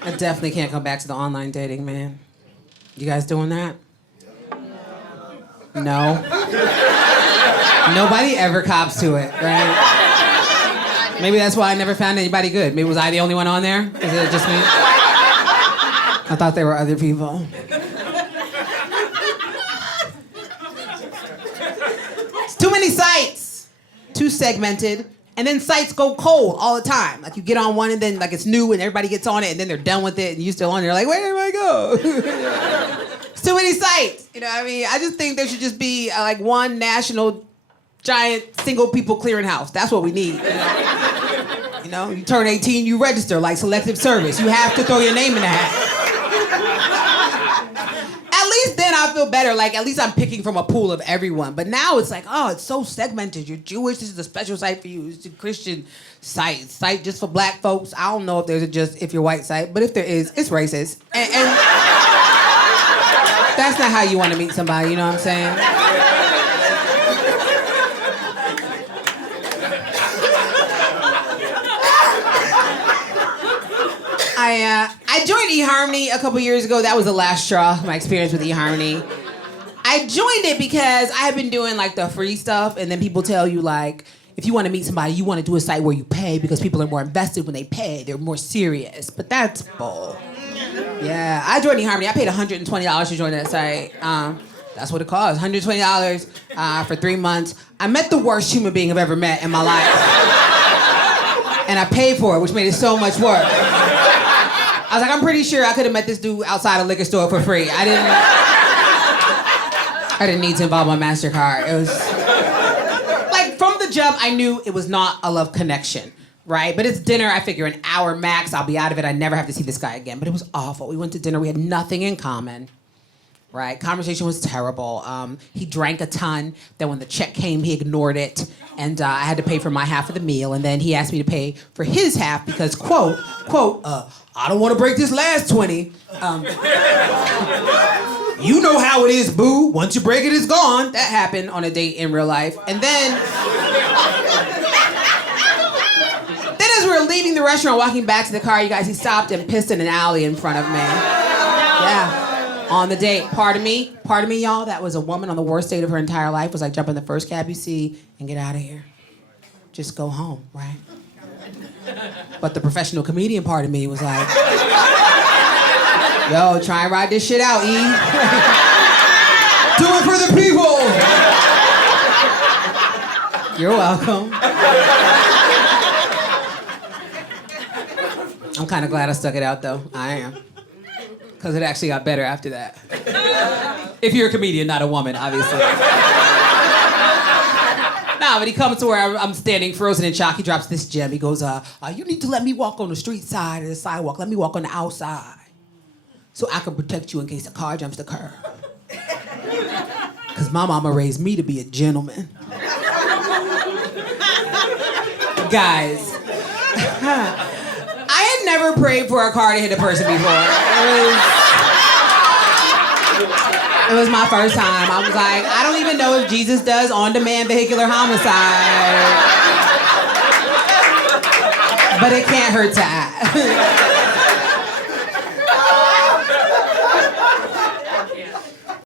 I definitely can't come back to the online dating, man. You guys doing that? No. Nobody ever cops to it, right? Maybe that's why I never found anybody good. Maybe was I the only one on there? Is it just me? I thought there were other people. It's too many sites. Too segmented. And then sites go cold all the time. Like you get on one and then like it's new and everybody gets on it and then they're done with it and you still on it. You're like, where did I go? It's too many sites. You know what I mean? I just think there should just be like one national giant single people clearinghouse. That's what we need. You know, you turn 18, you register like selective service. You have to throw your name in the hat. At least then I feel better. Like, at least I'm picking from a pool of everyone. But now it's like, oh, it's so segmented. You're Jewish, this is a special site for you. It's a Christian site just for black folks. I don't know if there's a just if you're white site, but if there is, it's racist. And that's not how you want to meet somebody, you know what I'm saying? I joined eHarmony a couple years ago. That was the last straw, my experience with eHarmony. I joined it because I had been doing like the free stuff, and then people tell you like, if you want to meet somebody, you want to do a site where you pay because people are more invested when they pay. They're more serious. But that's bull. Yeah, I joined eHarmony. I paid $120 to join that site. That's what it cost, $120 for 3 months. I met the worst human being I've ever met in my life. And I paid for it, which made it so much worse. I was like, I'm pretty sure I could have met this dude outside a liquor store for free. I didn't need to involve my MasterCard. It was like from the jump, I knew it was not a love connection, right? But it's dinner. I figure an hour max, I'll be out of it. I never have to see this guy again. But it was awful. We went to dinner. We had nothing in common, right? Conversation was terrible. He drank a ton. Then when the check came, he ignored it. And I had to pay for my half of the meal. And then he asked me to pay for his half because, quote, I don't want to break this last 20. You know how it is, boo. Once you break it, it's gone. That happened on a date in real life. And then as we were leaving the restaurant, walking back to the car, you guys, he stopped and pissed in an alley in front of me. Yeah, on the date. Pardon me, y'all. That was a woman on the worst date of her entire life. Was like, jump in the first cab you see and get out of here. Just go home, right? But the professional comedian part of me was like, yo, try and ride this shit out, E. Do it for the people. You're welcome. I'm kind of glad I stuck it out, though. I am. Because it actually got better after that. If you're a comedian, not a woman, obviously. Nah, but he comes to where I'm standing frozen in shock. He drops this gem. He goes, you need to let me walk on the street side of the sidewalk. Let me walk on the outside. So I can protect you in case the car jumps the curb. Because my mama raised me to be a gentleman. Guys, I had never prayed for a car to hit a person before. It was my first time. I was like, I don't even know if Jesus does on-demand vehicular homicide. But it can't hurt to ask.